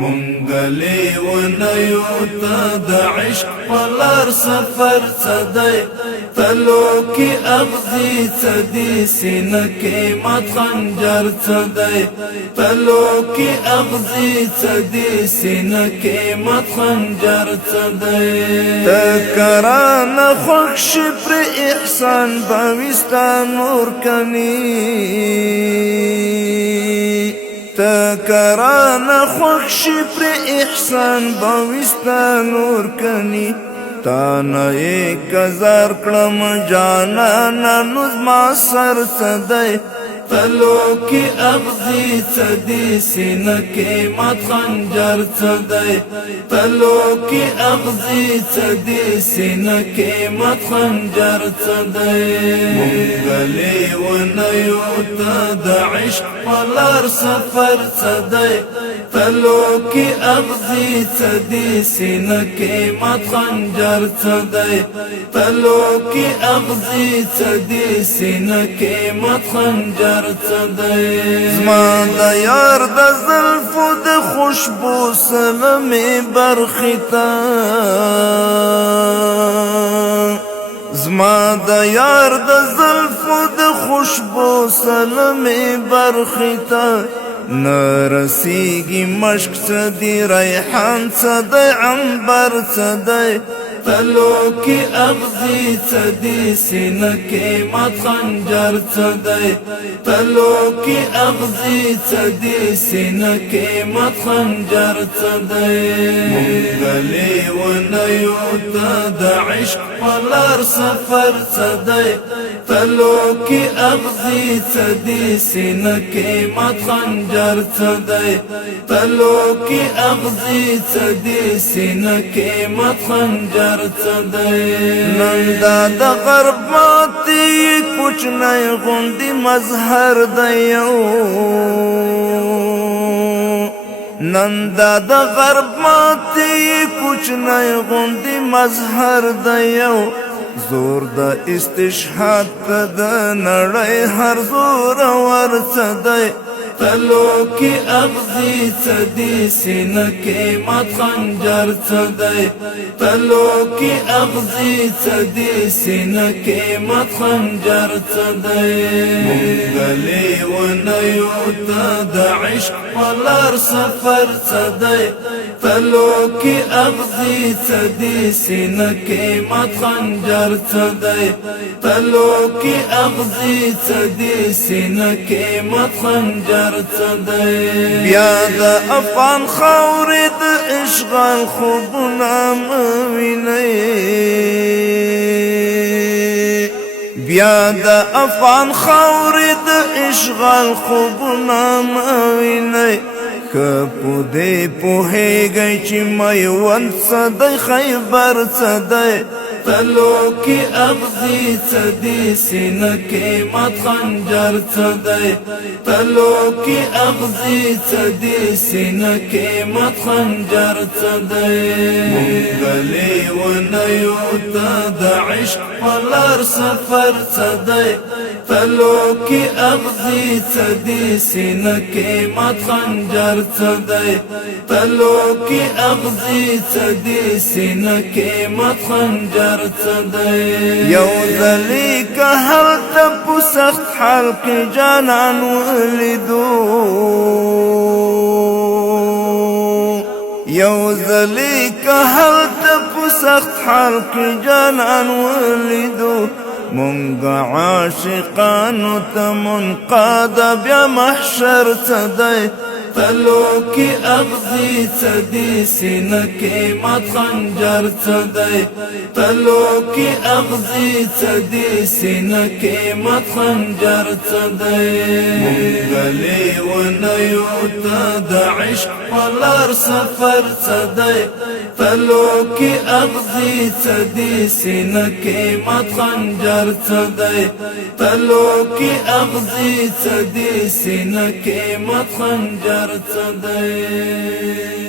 منګلې ونیو ته د عشق پلار سفر صدای تلو کی اغزی صدی سینه کې مات خنجر صدای تلو کی اغزی صدی سینه کې مات خنجر صدای تکران خوښ پر احسان بوستان نور کني تکران خوښ پر احسان بوستا نور کني تانا ایک زار کلم جانا نظما سر صدای تلو کی اغزی صدی سینه کې مات خنجر صدای تلو کی اغزی صدی سینه کې مات خنجر صدای منګلې ونیو ته د عشق پلار سفر صدای تلو کی اغزی صدی سینه کې مات خنجر صدای تلو کی اغزی صدی سینه کې مات خنجر زما د یار د زلفو د خوشبو سلمې برختا زما د یار د زلفو د خوشبو سلمې برختا نرسیږي مشک صدی ریحان صدی عنبر صدی تلو کی اغزی صدی سینه کې مات خنجر صدی تلو کی اغزی صدی سینه کې مات خنجر صدی منګلې ونیو ته د عشق پلار سفر صدی تلو کی اغزی صدی سینه کې مات خنجر صدی تلو کی اغزی صدی سینه کې مات خنجر نندا د غرب ماتی کوچنی غوندی مظهر دیو نندا د غرب ماتی کوچنی غوندی مظهر دیو زور د استشهاد د نړۍ هر زور ورڅدی تلو کی اغزی صدی سینه کې مات خنجر صدی تلو کی اغزی صدی سینه کې مات خنجر صدی منګلې ونیو ته د عشق پلار سفر صدی تلو کی اغزی صدی سینه کې مات خنجر صدی تلو کی اغزی صدی سینه کې مات خنجر بیا د افغان خاورې د اشغال خوبونه موینئ بیا د افغان خاورې د اشغال خوبونه موینئ که په دې پوهېږئ چې میوند صدی خیبر صدی تلو کی اغزی صدی سینه کې مات خنجر صدی تلو کی اغزی صدی سینه کې مات خنجر صدی منګلې ونیو ته د عشق پلار سفر صدی تلو کی اغزی صدی سینه کې مات خنجر صدی تلو کی اغزی صدی سینه کې مات خنجر یو ذلی که هلته په سخت حال کې جانان ولیدو یو ذلی که هلته په سخت حال کې جانان ولیدو مونږ عاشقانو ته منقاد بیا محشر صدی تلو کی اغزی صدی سینه کې مات خنجر صدی تلو کی اغزی صدی سینه کې مات خنجر صدی منګلې ونیو ته د عشق پلار سفر صدی تلو کی اغزی صدی سینه کې مات خنجر صدی تلو کی اغزی صدی سینه کې مات خنجر صدی